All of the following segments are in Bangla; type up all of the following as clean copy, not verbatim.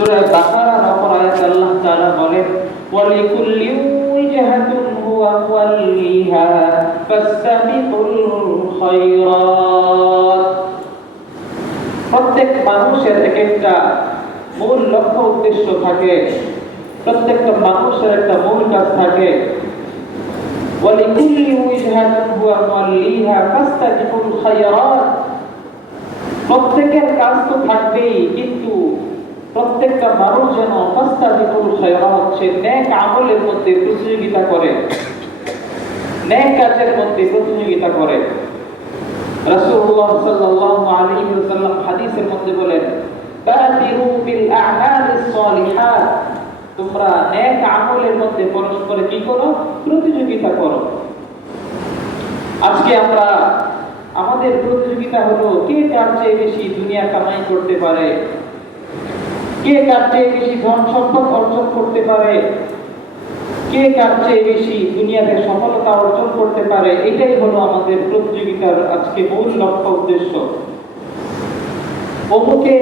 সূরা বাকারার অপর আয়াতে আল্লাহ তাআলা বলেন ওয়ালিকুল্লি ওয়াজহাতুন হুয়া ওয়াল্লিহা ফাসতাবিকুল খায়রাত। প্রত্যেক মানুষের একটা মূল লক্ষ্য উদ্দেশ্য থাকে, প্রত্যেকটা মানুষের একটা মূল কাজ থাকে। ওয়ালিকুল্লি ওয়াজহাতুন হুয়া ওয়াল্লিহা ফাসতাবিকুল খায়রাত। প্রত্যেকের কাজ তো থাকবেই, কিন্তু প্রত্যেকটা মানুষ যেন ফাসতাবিকুল খায়রাত হচ্ছে নেক আমলের মধ্যে প্রতিযোগিতা করে, নেক কাজের মধ্যে প্রতিযোগিতা করে। রাসূলুল্লাহ সাল্লাল্লাহু আলাইহি ওয়াসাল্লাম হাদিসের মধ্যে বলেন বাদিরু বিল আ'মালিস সালিহাত। তোমরা নেক আমলের মধ্যে পরস্পরে কি করো? প্রতিযোগিতা করো। আজকে আমরা আমাদের প্রতিযোগিতা হলো কে কার চেয়ে বেশি দুনিয়া কামাই করতে পারে, কে কার চেয়ে বেশি ধন সম্পদ অর্জন করতে পারে, কে কার চেয়ে বেশি দুনিয়াতে সফলতা অর্জন করতে পারে। এটাই হলো আমাদের প্রতিযোগিতার আজকে মূল লক্ষ্য উদ্দেশ্য। অমুকে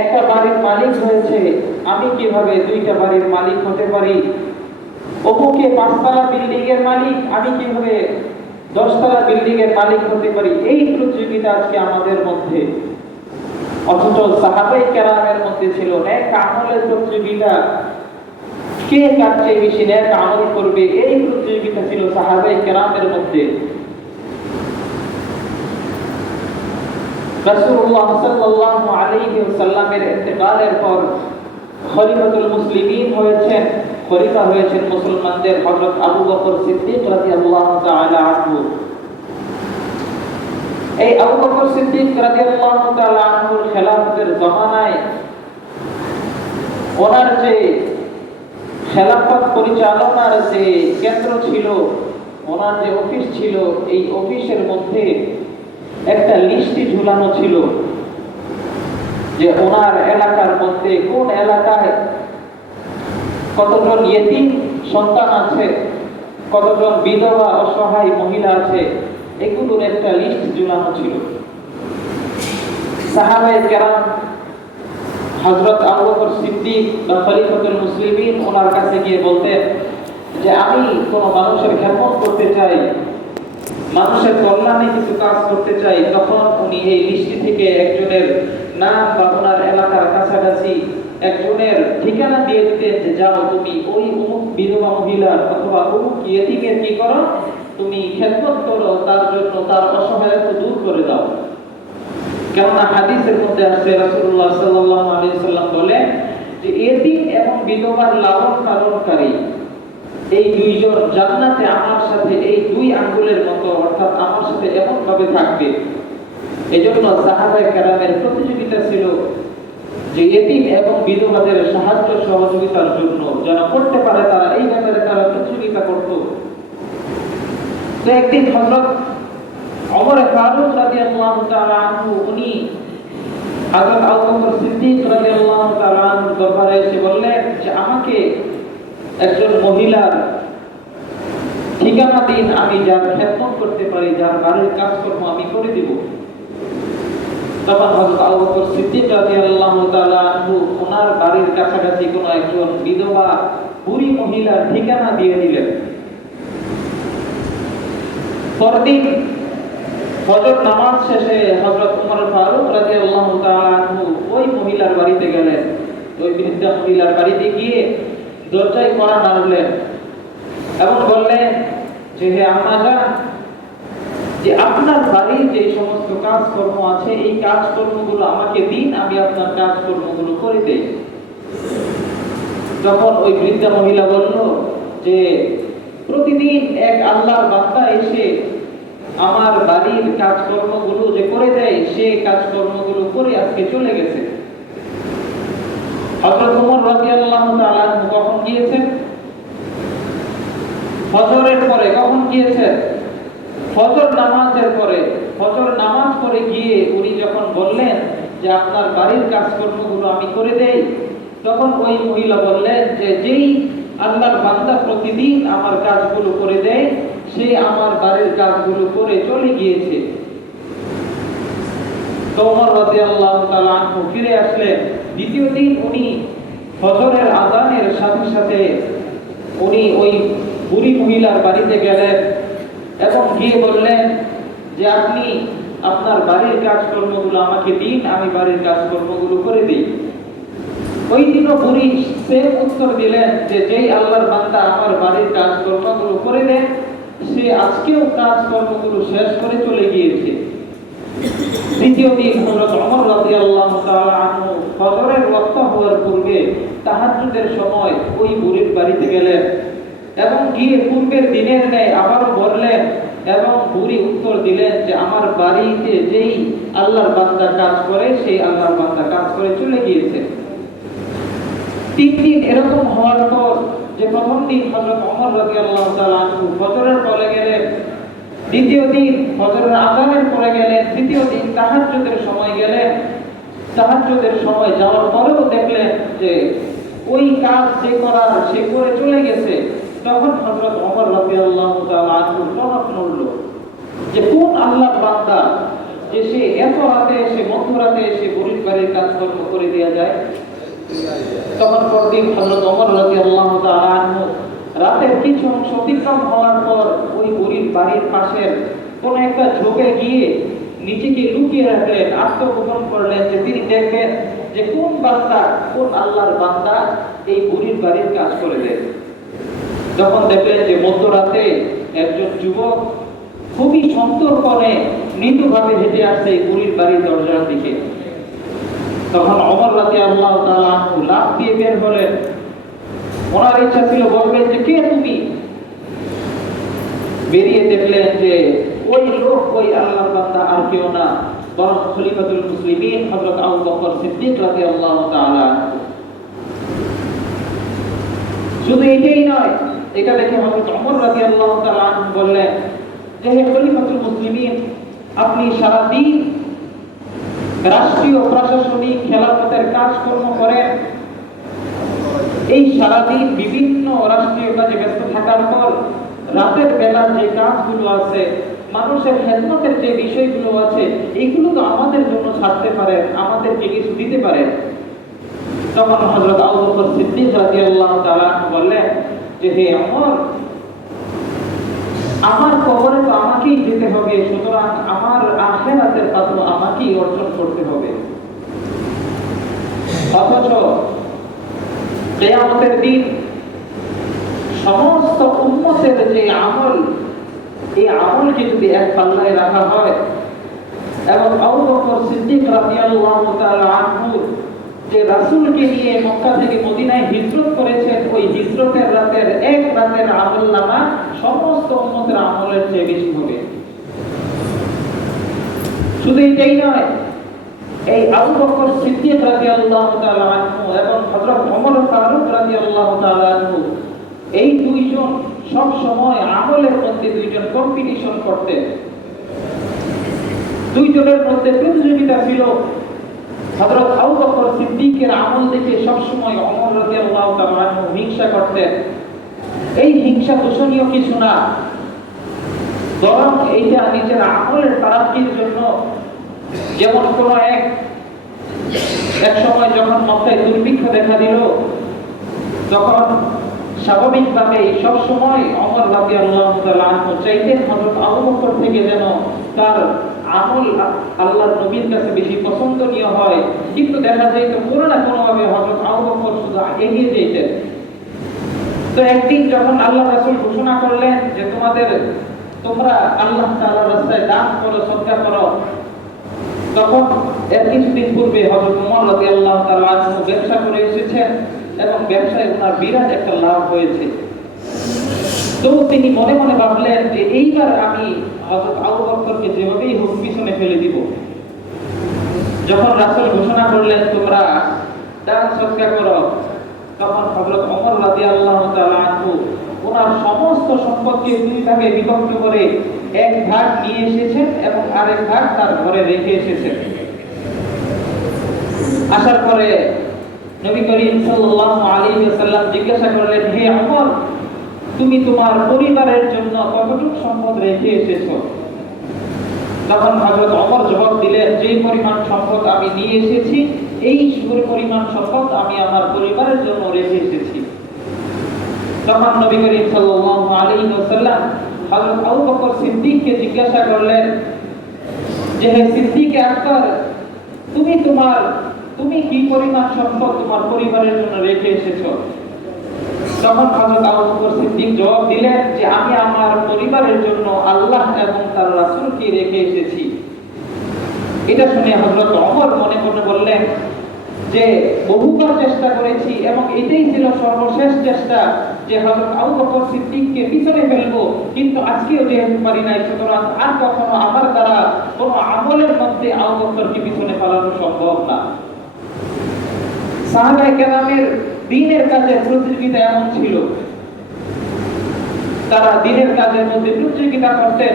একটা বাড়ির মালিক হয়েছে, আমি কিভাবে দুইটা বাড়ির মালিক হতে পারি। অমুকে ৫ তলা বিল্ডিং এর মালিক, আমি কিভাবে ১০ তলা বিল্ডিং এর মালিক হতে পারি। এই প্রতিযোগিতা আজকে আমাদের মধ্যে। অথচ সাহাবায়ে কেরামের মধ্যে ছিল নেক আমলের প্রতিযোগিতা, কে কার চেয়ে বেশি নেক আমল করবে, এই প্রতিযোগিতা ছিল সাহাবায়ে কেরামের মধ্যে। রাসূলুল্লাহ সাল্লাল্লাহু আলাইহি ওয়াসাল্লামের ইন্তেকালের পর খলিফাতুল মুসলিমিন হয়েছেন, খলিফা হয়েছেন মুসলমানদের হযরত আবু বকর সিদ্দিক রাদিয়াল্লাহু তাআলা আনহু। এই আবু বকর সিদ্দিক রাদিয়াল্লাহু তাআলা আনহুর খেলাফতের জামানায় ওনার যে খেলাফত পরিচালনার যে কেন্দ্র ছিল, ওনার যে অফিস ছিল, এই অফিসের মধ্যে একটা লিস্টি ঝুলানো ছিল যে ওনার এলাকার মধ্যে কোন এলাকায় কতজন ইয়েতিম সন্তান আছে, কতজন বিধবা অসহায় মহিলা আছে, এগুলোর একটা লিস্ট ঝুলানো ছিল। সাহাবায়ে কেরাম হযরত আবু বকর সিদ্দিক বা খলিফাতুল মুসলিমিন ওনার কাছে গিয়ে বলতেন যে আমি কোন মানুষের খেদমত করতে চাই, মানুষের কল্যাণে কিছু কাজ করতে চাই। তখন উনি এই লিস্টি থেকে একজনের নাম বা ওনার এলাকার কাছাকাছি একজনের ঠিকানা দিয়ে দিতেন যে যাও তুমি ওই অমুক বিধবা মহিলার অথবা অমুক ইয়েতিমের কি করো, তুমি খেদমত করো, তার জন্য তার অসহায়ত্ব দূর করে দাও। কেননা হাদিসের মধ্যে আছে রাসূলুল্লাহ সাল্লাল্লাহু আলাইহি ওয়াসাল্লাম বলেন যে ইয়েতিম এবং বিধবার লালন পালনকারী এই দুইজন জান্নাতে আমার সাথে এই দুই আঙ্গুলের মতো, অর্থাৎ আমার সাথে এমন ভাবে থাকবে। এজন্য সাহাবায়ে কেরামের প্রতিযোগিতা ছিল যে ইয়েতিম এবং বিধবাদের সাহায্য সহযোগিতার জন্য যারা করতে পারে তারা এই ব্যাপারে তারা প্রতিযোগিতা করত। তো একদিন হযরত ওমর ফারুক রাদিয়াল্লাহু তাআলা আনহু উনি হযরত আবু বকর সিদ্দিক রাদিয়াল্লাহু তাআলা আনহুর দরবারে এসে বললেন যে আমাকে একজন মহিলার ঠিকানা দিন, আমি যার খেদমত করতে পারি, যার বাড়ির কাজকর্ম আমি করে দিব। তখন হযরত আবু বকর সিদ্দিক রাদিয়াল্লাহু তাআলা আনহু ওনার বাড়ির কাছাকাছি কোন একজন বিধবা বুড়ি মহিলার ঠিকানা দিয়ে দিলেন। পরদিন ফজর নামাজ শেষে হযরত ওমর ফারুক রাদিয়াল্লাহু তাআলা আনহু ওই মহিলার বাড়িতে গেলেন। ওই বৃদ্ধা মহিলার বাড়িতে গিয়ে দরজায় কড়া নাড়লেন এবং বললেন যে হে আম্মা জান, যে আপনার বাড়ির যে সমস্ত কাজকর্ম আছে এই কাজকর্মগুলো আমাকে দিন, আমি আপনার কাজকর্মগুলো করে দেই। তখন ওই বৃদ্ধা মহিলা বলল যে প্রতিদিন এক আল্লাহর বান্দা এসে আমার বাড়ির কাজকর্মগুলো যে করে দেয়, সে কাজকর্মগুলো করে আজকে চলে গেছে। হযরত ওমর রাদিয়াল্লাহু তাআলা কখন গিয়েছেন? ফজরের পরে। কখন গিয়েছেন? ফজর নামাজের পরে। ফজর নামাজ পড়ে গিয়ে উনি যখন বললেন যে আপনার বাড়ির কাজকর্মগুলো আমি করে দেই, তখন ওই মহিলা বললেন যে যেই আল্লাহর বান্দা প্রতিদিন আমার কাজগুলো করে দেয়, সে আমার বাড়ির কাজগুলো করে চলে গিয়েছে। তো ওমর রাদিয়াল্লাহু তাআলা আনহু ফিরে আসলেন, দ্বিতীয় দিন উনি ফজরের আযানের সাথে সাথে উনি ওই বুড়ি মহিলার বাড়িতে গেলেন এবং গিয়ে বললেন যে আপনি আপনার বাড়ির কাজকর্মগুলো আমাকে দিন, আমি বাড়ির কাজকর্মগুলো করে দিই। ওই দিনও বুড়ি সেম উত্তর দিলেন যে যেই আল্লাহর বান্দা আমার বাড়ির কাজকর্মগুলো করে দেন সে আজকেও কাজকর্মগুলো শেষ করে চলে গিয়েছে। তৃতীয় দিন হযরত ওমর রাদিয়াল্লাহু তাআলা আনহু ফজরের ওয়াক্ত হওয়ার পূর্বে তাহাজ্জুদের সময় ওই বুড়ির বাড়িতে গেলেন এবং গিয়ে পূর্বের দিনের ন্যায় আবারও বললেন এবং বুড়ি উত্তর দিলেন যে আমার বাড়িতে যেই আল্লাহর বান্দা কাজ করে সেই আল্লাহর বান্দা কাজ করে চলে গিয়েছে। তিন দিন এরকম হওয়ার পর যে প্রথম দিন হযরত ওমর রাদিয়াল্লাহু তাআলা আনহু ফজরের পরে গেলেন, দ্বিতীয় দিন ফজরের আযানের পরে গেলেন, তৃতীয় দিন তাহাজ্জুদের সময় গেলেন। তাহাজ্জুদের সময় যাওয়ার পরেও দেখলেন যে ওই কাজ যে করার সে করে চলে গেছে। তখন হযরত ওমর রাদিয়াল্লাহু তাআলা আনহু টনক নড়ল যে কোন আল্লাহর বান্দা যে সে এত রাতে এসে মধ্যরাতে এসে বুড়ির বাড়ির কাজকর্ম করে দেয়া যায়। তখন পরদিন হযরত ওমর রাদিয়াল্লাহু তাআলা আনহু রাতের কিছু অংশ অতিক্রম হওয়ার পর ওই বুড়ির বাড়ির পাশের কোন একটা ঝোপে গিয়ে নিজেকে লুকিয়ে রাখলেন, আত্মগোপন করলেন যে তিনি দেখবেন যে কোন বান্দা কোন আল্লাহর বান্দা এই বুড়ির বাড়ির কাজ করে দেয়। যখন দেখলেন যে মধ্যরাতে একজন যুবক খুবই সন্তর্পণে মৃদুভাবে হেঁটে আসছে এই বুড়ির বাড়ির দরজার দিকে, তখন ওমর রাদিয়াল্লাহু তাআলা আনহু লাফ দিয়ে বের হলেন। ওনার ইচ্ছা ছিল বলবেন যে কে তুমি, বেরিয়ে দেখলেন যে ওই লোক ওই আল্লাহর বান্দা আর কেউ না বরং খলিফাতুল মুসলিমিন হযরত আবু বকর সিদ্দিক রাদিয়াল্লাহু তাআলা। শুধু এটাই নয়, এটা দেখে হযরত ওমর রাদিয়াল্লাহু তাআলা বললেন যে হে খলিফাতুল মুসলিমিন, আপনি সারা দিন রাষ্ট্রীয় প্রশাসনিক খেলাফতের কাজকর্ম করেন, এই সারাদিন বিভিন্ন রাষ্ট্রীয় কাজে ব্যস্ত থাকার পর রাতের বেলা যে কাজগুলো আছে, মানুষের খেদমতের যে বিষয়গুলো আছে, এগুলো তো আমাদের জন্য ছাড়তে পারেন, আমাদেরকে কিছু দিতে পারেন। তখন হযরত আবু বকর সিদ্দিক রাদিয়াল্লাহু তাআলা বললেন যে হে ওমর, আমার কবরে তো আমাকেই যেতে হবে, সুতরাং আমার আখিরাতের পাত্র আমাকেই অর্জন করতে হবে। অথচ কিয়ামতের দিন সমস্ত উম্মতের যে আমল, এই আমলকে যদি এক পাল্লায় রাখা হয় এবং আবু বকর সিদ্দিক রাদিয়াল্লাহু তাআলা আনহু যে রাসূলকে নিয়ে মক্কা থেকে মদিনায় হিজরত করেছেন, ওই হিজরতের রাতের এক রাতের আমলনামা সমস্ত উম্মতের আমলের চেয়ে বেশি হবে। শুধু এটাই নয়, এই আবু বকর সিদ্দিক রাদিয়াল্লাহু তাআলা আনহু এবং হযরত ওমর ফারুক রাদিয়াল্লাহু তাআলা আনহু এই দুইজন সব সময় আমলের মধ্যে দুইজন কম্পিটিশন করতেন। দুইজনের মধ্যে প্রতিযোগিতা ছিল। হযরত আবু বকর সিদ্দিকের আমল দেখে সব সময় ওমর রাদিয়াল্লাহু তাআলা আনহু হিংসা করতেন। এই হিংসা দোষণীয় কিছু না, বরং এইটা নিজের আমলের তারাক্কির জন্য। যেমন কোন এক সময় যখন মক্কায় দুর্ভিক্ষ দেখা দিল, তখন স্বাভাবিকভাবে সব সময় ওমর রাদিয়াল্লাহু তাআলা আনহু চাইতেন হযরত আবু বকর থেকে যেন তার আমল আল্লাহর নবীর কাছে বেশি পছন্দনীয় হয়, কিন্তু দেখা যায় তো কোনো না কোনোভাবে হযরত আবু বকর শুধু এগিয়ে যেতেন। তো একদিন যখন আল্লাহ রাসূল ঘোষণা করলেন যে তোমরা আল্লাহ তাআলার রাস্তায় দান করো, সদকা করো, তখন এর কিছুদিন পূর্বে হযরত ওমর রাদিয়াল্লাহু তাআলা আনহু ব্যবসা করে এসেছেন এবং ব্যবসায় ওনার বিরাট একটা লাভ হয়েছে। তো তিনি মনে মনে ভাবলেন যে এইবার আমি হযরত আবু বকরকে যেভাবেই হোক পিছনে ফেলে দিব। যখন রাসূল ঘোষণা করলেন তোমরা দান সদকা করো, তখন হযরত ওমর রাদিয়াল্লাহু তাআলা আনহু ওনার সমস্ত সম্পদকে দুই ভাগে বিভক্ত করে এক ভাগ নিয়ে এসেছেন এবং আরেক ভাগ তার ঘরে রেখে এসেছেন। আসার পরে নবী করিম সাল্লাল্লাহু আলাইহি ওয়াসাল্লাম জিজ্ঞাসা করলেন, হে ওমর, তুমি তোমার পরিবারের জন্য কতটুকু সম্পদ রেখে এসেছো? তখন হযরত ওমর জবাব দিলেন, যে পরিমাণ সম্পদ আমি নিয়ে এসেছি এই পরিমাণ সম্পদ আমি আমার পরিবারের জন্য রেখে এসেছি। তখন নবী করিম সাল্লাল্লাহু আলাইহি ওয়াসাল্লাম হযরত আবু বকর সিদ্দিককে জিজ্ঞাসা করলেন যে হে সিদ্দিক আকবর, তুমি কি পরিমাণ সম্পদ তোমার পরিবারের জন্য রেখে এসেছো? তখন হযরত আবু বকর সিদ্দিক জবাব দিলেন যে আমি আমার পরিবারের জন্য আল্লাহ এবং তার রাসূলকে রেখে এসেছি। এটা শুনে হযরত ওমর মনে মনে বললেন যে বহুবার চেষ্টা করেছি এবং এটাই ছিল সর্বশেষ চেষ্টা যে হযরত আবু বকর সিদ্দিককে পিছনে ফেলবো, কিন্তু আজকেও যেহেতু পারি নাই, সুতরাং আর কখনো আমার দ্বারা কোনো আমলের মধ্যে আবু বকরকে পিছনে ফেলানো সম্ভব না। সাহাবায়ে কেরামের দ্বীনের কাজের প্রতিযোগিতা এমন ছিল, তারা দ্বীনের কাজের মধ্যে প্রতিযোগিতা করতেন।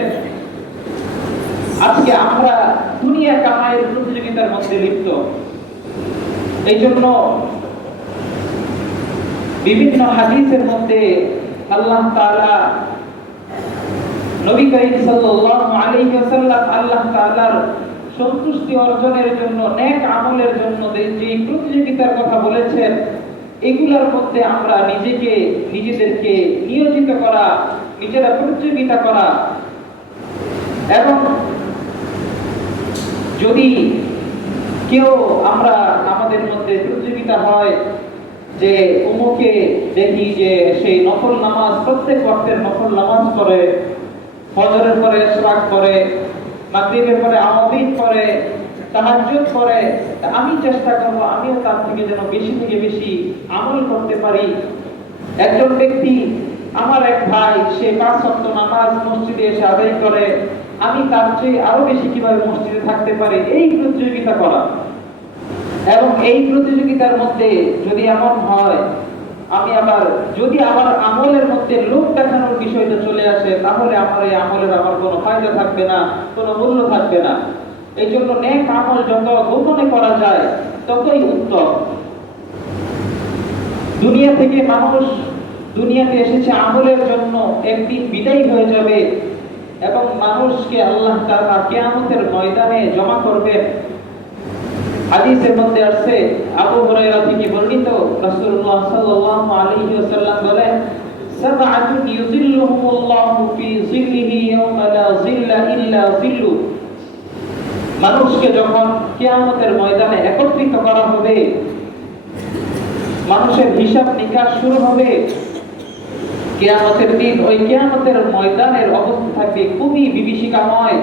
আজকে আমরা দুনিয়া কামাইয়ের প্রতিযোগিতার মধ্যে লিপ্ত। এই জন্য বিভিন্ন হাদিসের মধ্যে আল্লাহ তাআলা নবী করিম সাল্লাল্লাহু আলাইহি ওয়াসাল্লাম আল্লাহ তাআলার সন্তুষ্টি অর্জনের জন্য নেক আমলের জন্য যে প্রতিযোগিতার কথা বলেছেন, এগুলোর মধ্যে আমরা নিজেদেরকে নিয়োজিত করা, নিজেরা প্রতিযোগিতা করা। এবং যদি কেউ আমাদের মধ্যে প্রতিযোগিতা হয় যে অমুকে দেখি যে সেই নফল নামাজ, প্রত্যেক ওয়াক্তের নফল নামাজ করে, ফজরের পরে ইশরাক করে, মাগরিবের পরে আওয়াবিদ করে, তাহাজ্জুদ করে, আমি চেষ্টা করব আমিও তার থেকে যেন বেশি থেকে বেশি আমল করতে পারি। একজন ব্যক্তি, আমার এক ভাই, সে 5 ওয়াক্ত নামাজ মসজিদে এসে আদায় করে, আমি তার চেয়ে আরো বেশি কিভাবে মসজিদে থাকতে পারি, এই প্রতিযোগিতা করা। এবং এই প্রতিযোগিতার মধ্যে যদি এমন হয় যদি আবার আমলের মধ্যে লোক দেখানোর বিষয়টা চলে আসে, তাহলে আমার এই আমলের কোনো ফায়দা থাকবে না, কোনো মূল্য থাকবে না। এই জন্য নেক আমল যত গোপনে করা যায় ততই উত্তম। দুনিয়াতে এসেছে আমলের জন্য, একদিন বিদায় হয়ে যাবে এবং মানুষকে আল্লাহ তাআলা কিয়ামতের ময়দানে জমা করবেন। হাদিসের মধ্যে আছে, আবু হুরায়রা থেকে বর্ণিত, রাসূলুল্লাহ সাল্লাল্লাহু আলাইহি ওয়াসাল্লাম বলেন, সাবআতুন ইউযিল্লুহুমুল্লাহু ফি যিল্লিহি ইয়াওমা লা যিল্লা ইল্লা যিল্লু। মানুষকে যখন কিয়ামতের ময়দানে একত্রিত করা হবে, মানুষের হিসাব নিকাশ শুরু হবে, কিয়ামতের দিন ওই কিয়ামতের ময়দানের অবস্থা থাকবে খুবই বিভীষিকাময়।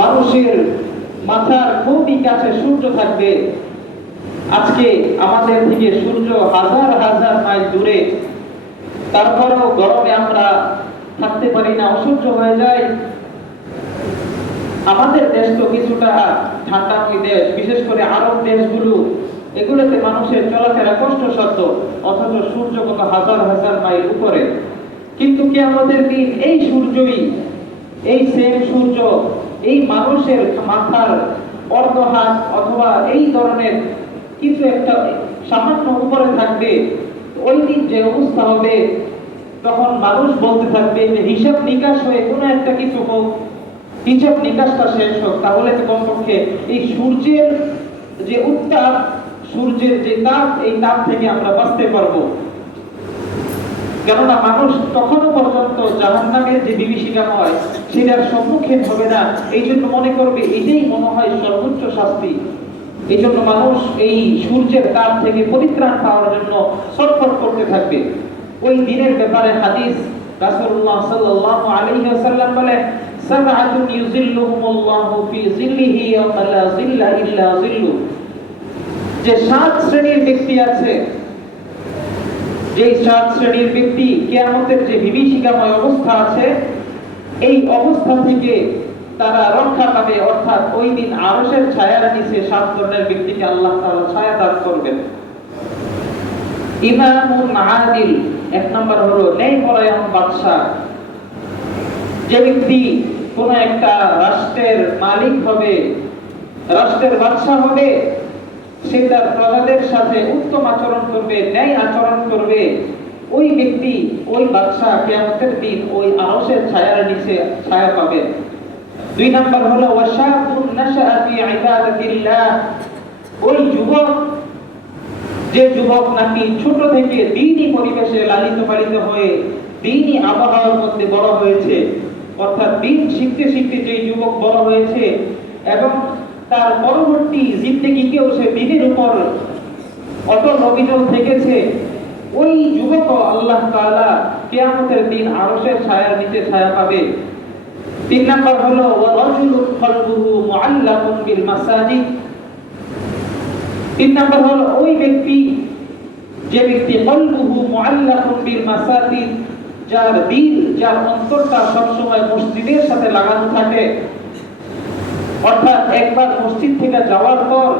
মানুষের মাথার খুবই কাছে সূর্য থাকবে। আজকে আমাদের থেকে সূর্য হাজার হাজার মাইল দূরে, তারপরেও গরমে আমরা থাকতে পারি না, অসহ্য হয়ে যায়। আমাদের দেশ তো কিছুটা ঠান্ডাময় দেশ, বিশেষ করে আরব দেশগুলো, এগুলোতে মানুষের চলাফেরা কষ্টসাধ্য, অথচ সূর্য কত হাজার হাজার মাইল উপরে। কিন্তু কিয়ামতের দিন এই সূর্যই, এই সেম সূর্য এই মানুষের মাথার অর্ধ হাত অথবা এই ধরনের কিছু একটা সামান্য উপরে থাকবে। ওই দিন যে অবস্থা হবে, তখন মানুষ বলতে থাকবে যে হিসাব নিকাশ হয়ে কোনো একটা কিছু হোক, হিসাব নিকাশটা শেষ হোক, তাহলে তো কমপক্ষে এই সূর্যের যে উত্তাপ, সূর্যের যে তাপ, এই তাপ থেকে আমরা বাঁচতে পারবো। কেননা মানুষ তখনও পর্যন্ত জাহান্নামের যে বিভীষিকাময়, সেটার সম্মুখীন হবে না। এই জন্য মনে করবে এটাই মনে হয় সর্বোচ্চ শাস্তি। এই জন্য মানুষ এই সূর্যের তাপ থেকে পরিত্রাণ পাওয়ার জন্য ছটফট করতে থাকবে। ওই দিনের ব্যাপারে হাদিস, রাসূলুল্লাহ সাল্লাল্লাহু আলাইহি ওয়াসাল্লাম বলেন, সাবআতুন ইউযিল্লুহুমুল্লাহু ফি যিল্লিহি ইয়াওমা লা যিল্লা ইল্লা যিল্লু। যে 7 শ্রেণীর ব্যক্তি আছে, যে 7 শ্রেণীর ব্যক্তি কিয়ামতের যে বিভীষিকাময় অবস্থা আছে, এই অবস্থা থেকে তারা রক্ষা পাবে। অর্থাৎ ওই দিন আরশের ছায়ার নিচে 7 ধরনের ব্যক্তিকে আল্লাহ তাআলা ছায়া দান করবেন। ইমামুন আদিল, এক নম্বর হলো ন্যায়পরায়ণ বাদশা। যে ব্যক্তি কোন একটা রাষ্ট্রের মালিক হবে, রাষ্ট্রের বাদশা হবে, সে তার প্রজাদের সাথে উত্তম আচরণ করবে, ন্যায় আচরণ করবে, ওই ব্যক্তি, ওই বাদশা কিয়ামতের দিন ওই আরশের ছায়ার নিচে ছায়া পাবে। 2 নম্বর হলো ওয়াশাবুন নাশাআ ফি ইবাদাতিল্লাহ। ওই যুবক, যে যুবক নাকি ছোট থেকে দ্বীনি পরিবেশে লালিত পালিত হয়ে দ্বীনি আবহাওয়ার মধ্যে বড় হয়েছে, অর্থাৎ দ্বীন শিখতে শিখতে যে যুবক বড় হয়েছে এবং তার পরবর্তী জিন্দেগিতেও সে দ্বীনের উপর অটল অবিচল থেকেছে, ওই যুবক আল্লাহ তাআলা কিয়ামতের দিন আরশের ছায়ার নিচে ছায়া পাবে। 3 নাম্বার হলো ওয়ারাজুলুন কলবুহু মুআল্লাকুন বিল মাসাজিদ। 3 নাম্বার হলো ওই ব্যক্তি, যে ব্যক্তি কলবুহু মুআল্লাকুন বিল মাসাজিদ, যার দিল, যার অন্তরটা সবসময় মসজিদের সাথে লাগানো থাকে, অর্থাৎ একবার মসজিদ থেকে যাওয়ার পর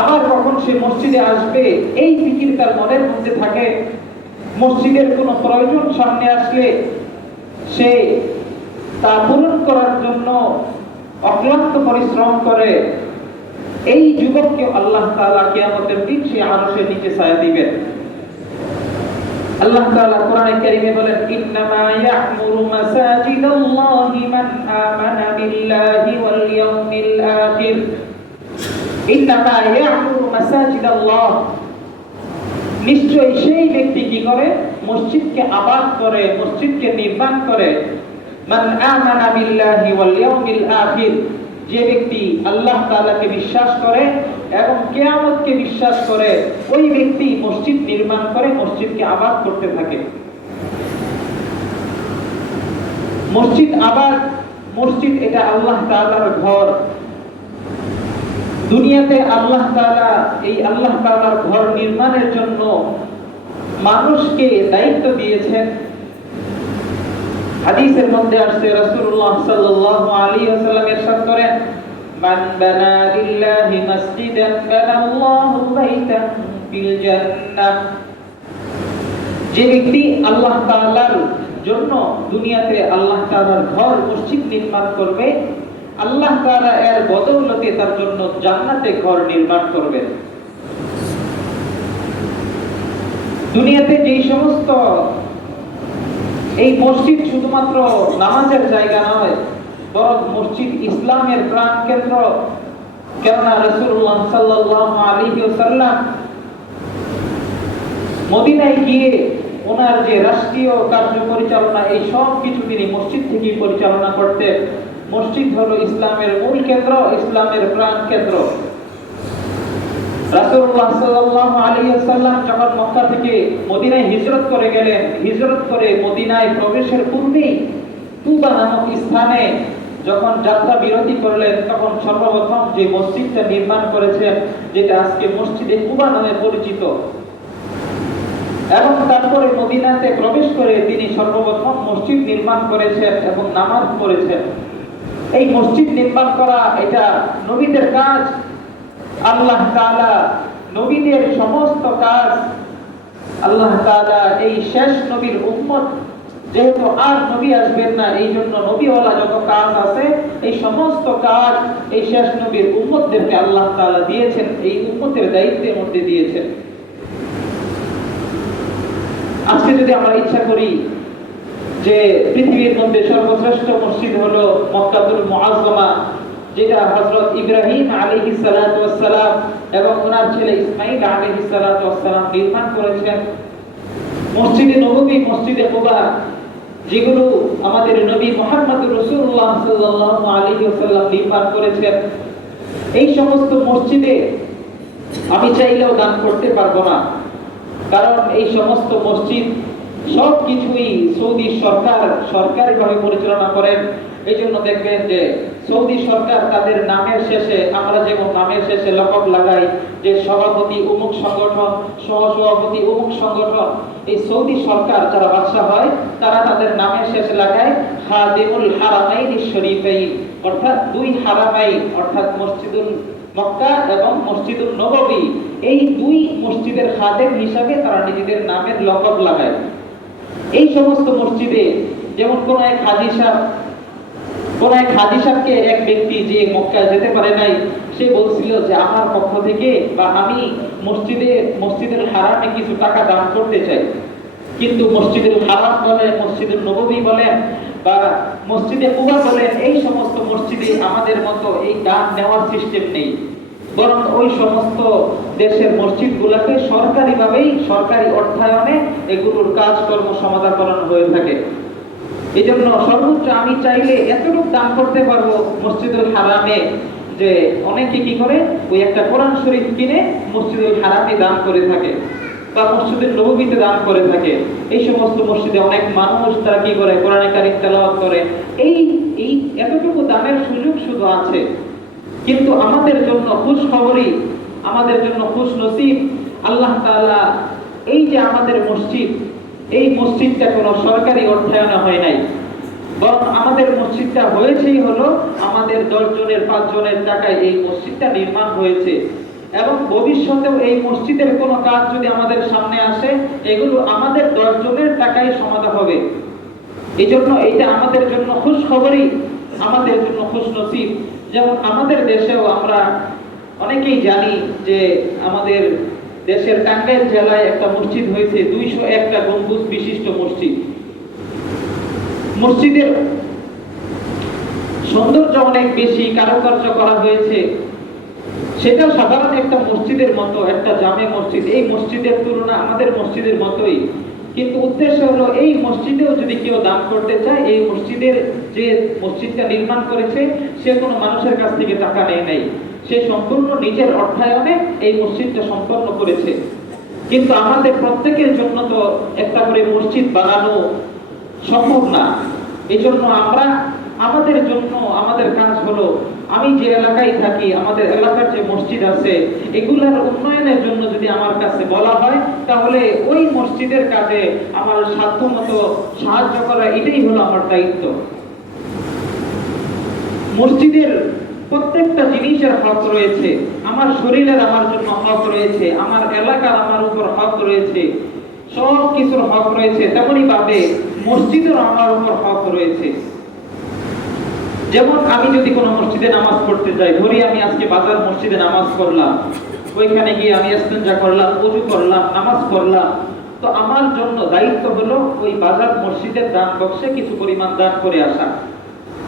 আবার কখন সে মসজিদে আসবে এই ফিকির তার মনের মধ্যে থাকে। মসজিদের কোনো প্রয়োজন সামনে আসলে সে তা পূরণ করার জন্য অক্লান্ত পরিশ্রম করে। এই যুবককে আল্লাহ তাআলা কিয়ামতের দিন সে আরশের নিচে ছায়া দিবেন। আল্লাহ তাআলা কোরআনে কারীমে বলেন, ইন্নামা ইয়া'মুরু মাসাজিদাল্লাহি মান আমানা বিল্লাহি ওয়াল ইয়াউমিল আখির। ইন্নামা ইয়া'মুরু মাসাজিদাল্লাহ, নিশ্চয়ই সেই ব্যক্তি কি করে? মসজিদকে আবাদ করে, মসজিদকে নির্মাণ করে। মান আমানা বিল্লাহি ওয়াল ইয়াউমিল আখির, যে ব্যক্তি আল্লাহ তাআলাকে বিশ্বাস করে এবং কিয়ামতকে বিশ্বাস করে, ওই ব্যক্তি মসজিদ নির্মাণ করে, মসজিদকে আবাদ করতে থাকে। মসজিদ আবাদ, মসজিদ এটা আল্লাহ তাআলার ঘর। দুনিয়াতে আল্লাহ তাআলা এই আল্লাহ তাআলার ঘর নির্মাণের জন্য মানুষকে দায়িত্ব দিয়েছেন। হাদিসের মধ্যে আসছে, রাসূলুল্লাহ সাল্লাল্লাহু আলাইহি ওয়াসাল্লাম ইরশাদ করেন, মান বানা লিল্লাহি মাসজিদান বানাল্লাহু বাইতান ফিল জান্নাহ। যে ব্যক্তি আল্লাহ তাআলার জন্য দুনিয়াতে আল্লাহ তাআলার ঘর মসজিদ নির্মাণ করবে, আল্লাহ তাআলা এর বদৌলতে তার জন্য জান্নাতে ঘর নির্মাণ করবেন। দুনিয়াতে যেই সমস্ত এই মসজিদ শুধুমাত্র নামাজের জায়গা নয়, বরং মসজিদ ইসলামের প্রাণ কেন্দ্র। কেননা রাসূলুল্লাহ সাল্লাল্লাহু আলাইহি ওয়াসাল্লাম মদিনায় গিয়ে ওনার যে রাষ্ট্রীয় কার্য পরিচালনা, এই সব কিছু তিনি মসজিদ থেকেই পরিচালনা করতেন। মসজিদ হলো ইসলামের মূল কেন্দ্র, ইসলামের প্রাণ কেন্দ্র। রাসূলুল্লাহ সাল্লাল্লাহু আলাইহি ওয়াসাল্লাম যখন মক্কা থেকে মদিনায় হিজরত করে গেলেন, হিজরত করে মদিনায় প্রবেশের পূর্বেই তুবা নামক স্থানে যখন যাত্রা বিরতি করলেন, তখন সর্বপ্রথম যে মসজিদটা নির্মাণ করেছেন, যেটা আজকে মসজিদে কুবা নামে পরিচিত, এবং তারপরে মদিনাতে প্রবেশ করে তিনি সর্বপ্রথম মসজিদ নির্মাণ করেছেন এবং নামাজ পড়েছেন। এই মসজিদ নির্মাণ করা এটা নবীদের কাজ। আল্লাহ তাআলা নবীদের সমস্ত কাজ, আল্লাহ তাআলা এই শেষ নবীর উম্মত, যেহেতু আর নবী আসবেন না, এই জন্য নবীওয়ালা যত কাজ আছে এই সমস্ত কাজ এই শেষ নবীর উম্মতদেরকে আল্লাহ তাআলা দিয়েছেন, এই উম্মতের দায়িত্বের মধ্যে দিয়েছেন। আজকে যদি আমরা ইচ্ছা করি যে পৃথিবীর মধ্যে সর্বশ্রেষ্ঠ মসজিদ হলো মক্কাতুল মুআজ্জামা, যেটা হযরত ইব্রাহিম আলাইহিস সালাতু ওয়াস সালাম এবং ওনার ছেলে ইসমাঈল আলাইহিস সালাতু ওয়াস সালাম নির্মাণ করেছেন। মসজিদে নববী, মসজিদে কুবা, যেগুলো আমাদের নবী মুহাম্মদুর রাসূলুল্লাহ সাল্লাল্লাহু আলাইহি ওয়াসাল্লাম নির্মাণ করেছেন, এই সমস্ত মসজিদে আমি চাইলেও দান করতে পারবো না। কারণ এই সমস্ত মসজিদ সব কিছুই সৌদি সরকার সরকারিভাবে পরিচালনা করেন। এই জন্য দেখবেন যে সৌদি সরকার তাদের নামের শেষে, আমরা যেমন নামের শেষে লকব লাগাই যে সভাপতি অমুক সংগঠন, সহসভাপতি অমুক সংগঠন, এই সৌদি সরকার যারা বাদশা হয় তারা তাদের নামের শেষে লাগায় খাদিমুল হারামাইন শরীফাইন, অর্থাৎ দুই হারামাইন, অর্থাৎ মসজিদুল মক্কা এবং মসজিদুল নববী, এই দুই মসজিদের খাদেম হিসাবে তারা নিজেদের নামের লকব লাগায়। এই সমস্ত মসজিদে যেমন কোন এক হাজী সাহেবকে এক ব্যক্তি যে মক্কায় যেতে পারে নাই, সে বলছিল যে আমার পক্ষ থেকে বা আমি মসজিদের হারামে কিছু টাকা দান করতে চাই। কিন্তু মসজিদুল হারাম বলেন, মসজিদুল নববী বলেন বা মসজিদে কুবা বলেন, এই সমস্ত মসজিদে আমাদের মতো এই দান নেওয়ার সিস্টেম নেই। বরং ওই সমস্ত দেশের মসজিদগুলোকে সরকারিভাবেই সরকারি অর্থায়নে এগুলোর কাজকর্ম সমাধাকরণ হয়ে থাকে। এই জন্য সর্বোচ্চ আমি চাইলে এতটুকু দান করতে পারবো মসজিদুল হারামে, যে অনেকে কি করে ওই একটা কোরআন শরীফ কিনে মসজিদুল হারামে দান করে থাকে বা মসজিদুল নববীতে দান করে থাকে। এই সমস্ত মসজিদে অনেক মানুষ তারা কি করে কোরআনে কারীম তেলাওয়াত করে। এই এই এতটুকু দানের সুযোগ শুধু আছে, কিন্তু আমাদের জন্য খুশ খবরই, আমাদের জন্য খুশ নসিব, আল্লাহ তাআলা এই যে আমাদের মসজিদ, এই মসজিদটা কোনো সরকারি অর্থায়নে হয় নাই, বরং আমাদের মসজিদটা হয়েছেই হলো আমাদের 10 জনের 5 জনের টাকায় এই মসজিদটা নির্মাণ হয়েছে। এবং ভবিষ্যতেও এই মসজিদের কোনো কাজ যদি আমাদের সামনে আসে, এগুলো আমাদের 10 জনের টাকায় সমাধা হবে। এই জন্য এটা আমাদের জন্য খুশ খবরই, আমাদের জন্য খুশ নসিব। যেমন আমাদের দেশেও আমরা অনেকেই জানি যে আমাদের দেশের টাঙ্গাইল জেলায় একটা মসজিদ হয়েছে, 201টা গম্বুজ বিশিষ্ট মসজিদ। মসজিদের সৌন্দর্য অনেক বেশি, কারুকার্য করা হয়েছে, সেটা সাধারণ একটা মসজিদের মতো, একটা জামে মসজিদ। এই মসজিদের তুলনা আমাদের মসজিদের মতোই, কিন্তু উদ্দেশ্য হলো এই মসজিদেও যদি কেউ দান করতে চায়, এই মসজিদের যে মসজিদটা নির্মাণ করেছে সে কোনো মানুষের কাছ থেকে টাকা নেয় নাই, সে সম্পূর্ণ নিজের অর্থায়নে এই মসজিদটা সম্পন্ন করেছে। কিন্তু আমাদের প্রত্যেকের জন্য তো একটা করে মসজিদ বানানো সম্ভব না। এই জন্য আমরা আমাদের জন্য আমাদের কাজ হলো, আমি যে এলাকায় থাকি আমাদের এলাকার যে মসজিদ আছে এগুলোর উন্নয়নের জন্য যদি আমার কাছে বলা হয়, তাহলে ওই মসজিদের কাজে আমার সাধ্যমতো সাহায্য করা, এটাই হলো আমার দায়িত্ব। মসজিদের প্রত্যেকটা জিনিসের হক রয়েছে, আমার শরীরের আমার জন্য হক রয়েছে, আমার এলাকার আমার উপর হক রয়েছে, সব কিছুর হক রয়েছে। তেমনি ভাবে মসজিদের আমার উপর হক রয়েছে। যেমন আমি যদি কোনো মসজিদে নামাজ পড়তে যাই, ধরি আমি আজকে বাজার মসজিদে নামাজ পড়লাম, ওইখানে গিয়ে আমি ইস্তেঞ্জা করলাম, ওযু করলাম, নামাজ পড়লাম, তো আমার জন্য দায়িত্ব হলো ওই বাজার মসজিদের দান বক্সে কিছু পরিমাণ দান করে আসা।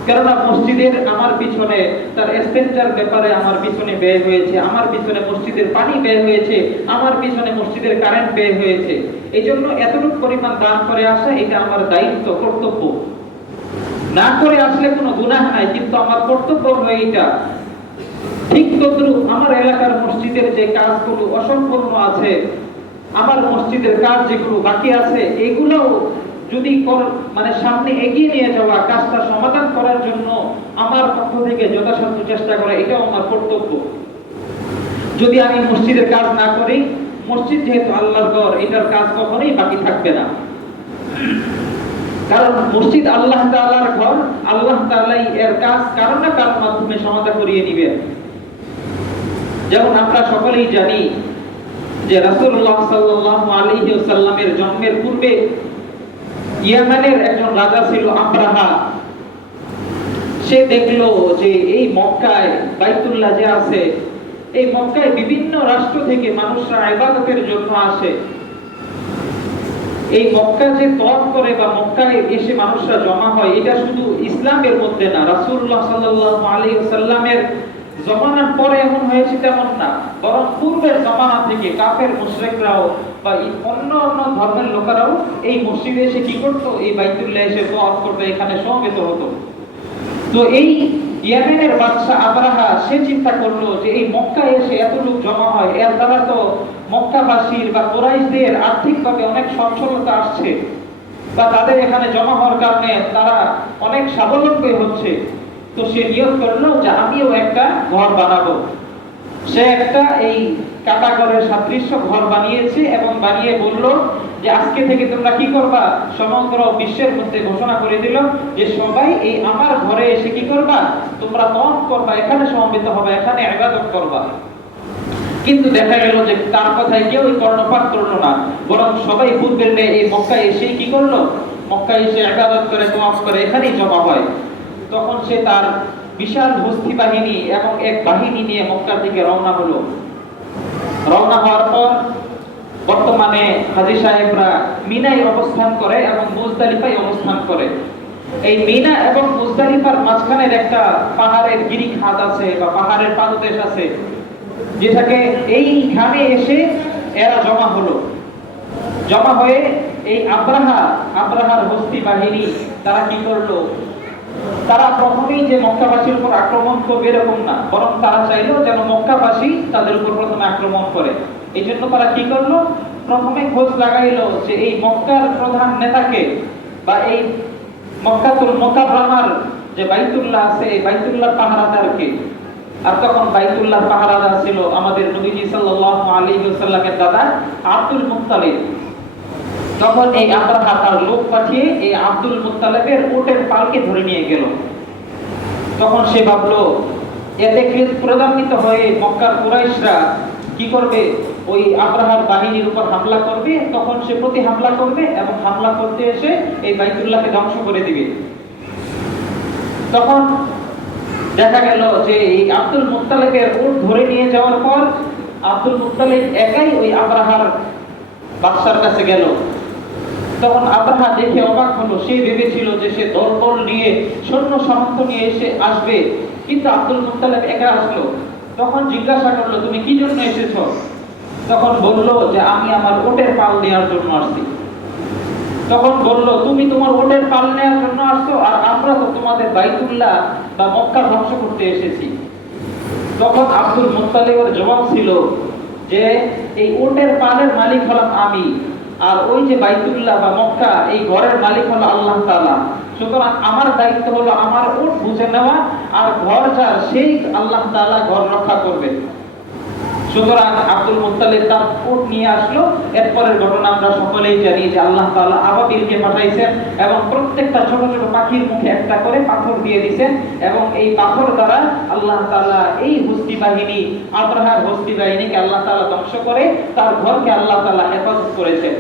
কেননা মসজিদের আমার পিছনে তার ইস্তেঞ্জার ব্যাপারে আমার পিছনে ব্যয় হয়েছে, আমার পিছনে মসজিদের পানি ব্যয় হয়েছে, আমার পিছনে মসজিদের কারেন্ট ব্যয় হয়েছে। এই জন্য এতটুকু পরিমাণ দান করে আসা এটা আমার দায়িত্ব, কর্তব্য। না করে আসলে কোনো গুনাহ নাই, কিন্তু আমার কর্তব্য হলো এইটা। ঠিক তদ্রুপ আমার এলাকার মসজিদের যে কাজগুলো অসম্পূর্ণ আছে, আমার মসজিদের কাজ যেগুলো বাকি আছে, এগুলোও যদি মানে সামনে এগিয়ে নিয়ে যাওয়া, কাজটা সমাধান করার জন্য আমার পক্ষ থেকে যথাসাধ্য চেষ্টা করা, এটাও আমার কর্তব্য। যদি আমি মসজিদের কাজ না করি, মসজিদ যেহেতু আল্লাহর ঘর, এটার কাজ কখনোই বাকি থাকবে না। কারণ মসজিদ আল্লাহ তাআলার ঘর, আল্লাহ তাআলাই এর কাজ কারণ না কারণ মাধ্যমে সমাধা করিয়ে দিবেন। যেমন আমরা সকলেই জানি যে রাসূলুল্লাহ সাল্লাল্লাহু আলাইহি ওয়াসাল্লামের জন্মের পূর্বে ইয়ামানের একজন রাজা ছিল আবরাহা। সে দেখলো যে এই মক্কায় বাইতুল্লাহ যে আছে, এই মক্কায় বিভিন্ন রাষ্ট্র থেকে মানুষরা ইবাদতের জন্য আসে। এই মক্কা যে তওয়াফ করে বা মক্কায় এসে মানুষরা জমা হয়, এটা শুধু ইসলামের মধ্যে না, রাসূলুল্লাহ সাল্লাল্লাহু আলাইহি ওয়াসাল্লামের জমানার পরে এমন হয়েছে তেমন না, বরং পূর্বের জমানা থেকে কাফের মুশরিকরাও বা অন্য অন্য ধর্মের লোকেরাও এই মসজিদে এসে কি করতো, এই বাইতুল্লাহ এসে তওয়াফ করতো, এখানে সমবেত হতো। তো এই ইয়েমেনের বাদশা আবরাহা সে চিন্তা করলো যে এই মক্কায় এসে এত লোক জমা হয়, এর দ্বারা তো মক্কাবাসীর বা কুরাইশদের আর্থিকভাবে অনেক সচ্ছলতা আসছে, বা তাদের এখানে জমা হওয়ার কারণে তারা অনেক স্বাবলম্বী হচ্ছে। তো সে নিয়ত করলো যে আমিও একটা ঘর বানাবো। সে একটা এই কাটাঘরের সাদৃশ্য ঘর বানিয়েছে এবং বানিয়ে বলল যে আজকে থেকে তোমরা কি করবা, সমগ্র বিশ্বের মধ্যে ঘোষণা করে দিল যে সবাই এই আমার ঘরে এসে কি করবা, তোমরা তওয়াফ করবা, এখানে সমবেত হবে, এখানে ইবাদত করবা। কিন্তু দেখা গেল যে তার কথায় কেউই কর্ণপাত করলো না, বরং সবাই পূর্বের ন্যায় এই মক্কায় এসে কি করলো, মক্কায় এসে ইবাদত করে তওয়াফ করে এখানেই জমা হয়। তখন সে তার বিশাল হস্তি বাহিনী এবং এক বাহিনী নিয়ে মক্কার দিকে রওনা হলো। রওনা হওয়ার পর বর্তমানে হাজী সাহেবরা মিনায় অবস্থান করে এবং মুজদালিফায় অবস্থান করে। এই মিনা এবং মুজদালিফার মাঝখানের একটা পাহাড়ের গিরিখাত আছে বা পাহাড়ের পাদদেশ আছে। যেটাকে এইখানে এসে এরা জমা হলো। জমা হয়ে এই আব্রাহার হস্তি বাহিনী তারা কি করলো, তারা প্রথমেই যে মক্কাবাসীর উপর আক্রমণ করবে এরকম না, বরং তারা চাইলো যেন মক্কাবাসী তাদের উপর প্রথমে আক্রমণ করে। এই জন্য তারা কি করলো, প্রথমে খোঁজ লাগাইলো যে এই মক্কার প্রধান নেতাকে বা এই মক্কাতুল মুকাররমার যে বাইতুল্লাহ আছে এই বাইতুল্লাহ পাহারাদারকে। আর তখন বাইতুল্লাহ পাহারাদার ছিল আমাদের নবীজি সাল্লাল্লাহু আলাইহি ওয়াসাল্লামের দাদা আব্দুল মুত্তালিব। তখন এই আব্রাহা তার লোক পাঠিয়ে এই আব্দুল মুত্তালিবের উটের পালকে ধরে নিয়ে গেল। তখন সে ভাবলো এতে ক্রোধান্বিত হয়ে মক্কার কুরাইশরা কি করবে, ওই আব্রাহার বাহিনীর উপর হামলা করবে। তখন সে প্রতি হামলা করবে এবং হামলা করতে এসে এই বাইতুল্লাহকে ধ্বংস করে দিবে। তখন দেখা গেল যে এই আব্দুল মুত্তালিবের উট ধরে নিয়ে যাওয়ার পর আব্দুল মুত্তালিব একাই ওই আব্রাহার বাদশার কাছে গেল। তখন আব্রাহা দেখে অবাক হলো, সে ভেবেছিল যে সে দলবল নিয়ে সৈন্য সামন্ত নিয়ে এসে আসবে, কিন্তু আব্দুল মুত্তালিব একা আসলো। তখন জিজ্ঞাসা করলো, তুমি কি জন্য এসেছো? তখন বলল যে আমি আমার উটের পাল নেওয়ার জন্য আসছি। তখন বলল, তুমি তোমার উটের পাল নেওয়ার জন্য আসছো, আর আমরা তো তোমাদের বাইতুল্লাহ বা মক্কা ধ্বংস করতে এসেছি। তখন আব্দুল মুত্তালিবের জবাব ছিল যে এই উটের পালের মালিক হলাম আমি, আর ওই যে বাইতুল্লাহ বা মক্কা এই ঘরের মালিক হলো আল্লাহ তাআলা। সুতরাং আমার দায়িত্ব হলো আমার উট বুঝে নেওয়া, আর ঘর যার সেই আল্লাহ তাআলা ঘর রক্ষা করবে। সুতরাং আব্দুল মুত্তালিব তার উট নিয়ে আসলো। এরপরের ঘটনা আমরা সকলেই জানি যে আল্লাহ তাআলা আবাবিলকে পাঠাইছেন এবং প্রত্যেকটা ছোট ছোট পাখির মুখে একটা করে পাথর দিয়ে দিয়েছেন, এবং এই পাথর দ্বারা আল্লাহ তাআলা এই হস্তি বাহিনী আব্রাহার হস্তি বাহিনীকে আল্লাহ তাআলা ধ্বংস করে তার ঘরকে আল্লাহ তাআলা হেফাজত করেছেন।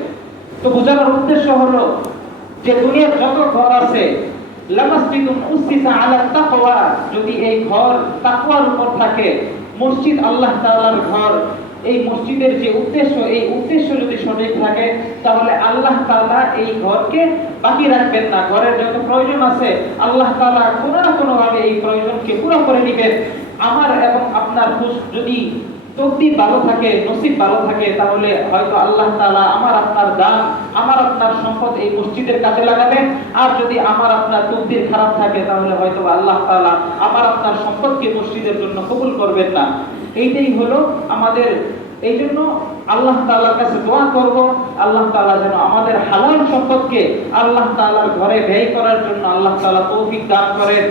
তো বোঝানোর উদ্দেশ্য হলো যে দুনিয়ার যত ঘর আছে, লামাসজিদুন উসসিসা আলা তাকওয়া, যদি এই ঘর তাকওয়ার উপর থাকে, মসজিদ আল্লাহ তাআলার ঘর, এই মসজিদের যে উদ্দেশ্য এই উদ্দেশ্য যদি সঠিক থাকে, তাহলে আল্লাহ তাআলা এই ঘরকে বাকি রাখবেন না। ঘরের যত প্রয়োজন আছে আল্লাহ তাআলা কোনো না কোনো ভাবে এই প্রয়োজনকে পুরো করে নেবেন। আমার এবং আপনার যদি তকদির ভালো থাকে, নসিব ভালো থাকে, তাহলে হয়তো আল্লাহ তাআলা আমার আপনার দান, আমার আপনার সম্পদ এই মসজিদের কাজে লাগাবেন। আর যদি আমার আপনার তকদির খারাপ থাকে, তাহলে হয়তো আল্লাহ তাআলা আমার আপনার সম্পদকে মসজিদের জন্য কবুল করবেন না। এইটাই হলো আমাদের। এই জন্য আল্লাহ তাআলার কাছে দোয়া করব, আল্লাহ তাআলা যেন আমাদের হালাল সম্পদকে আল্লাহ তাআলার ঘরে ব্যয় করার জন্য আল্লাহ তাআলা তৌফিক দান করেন।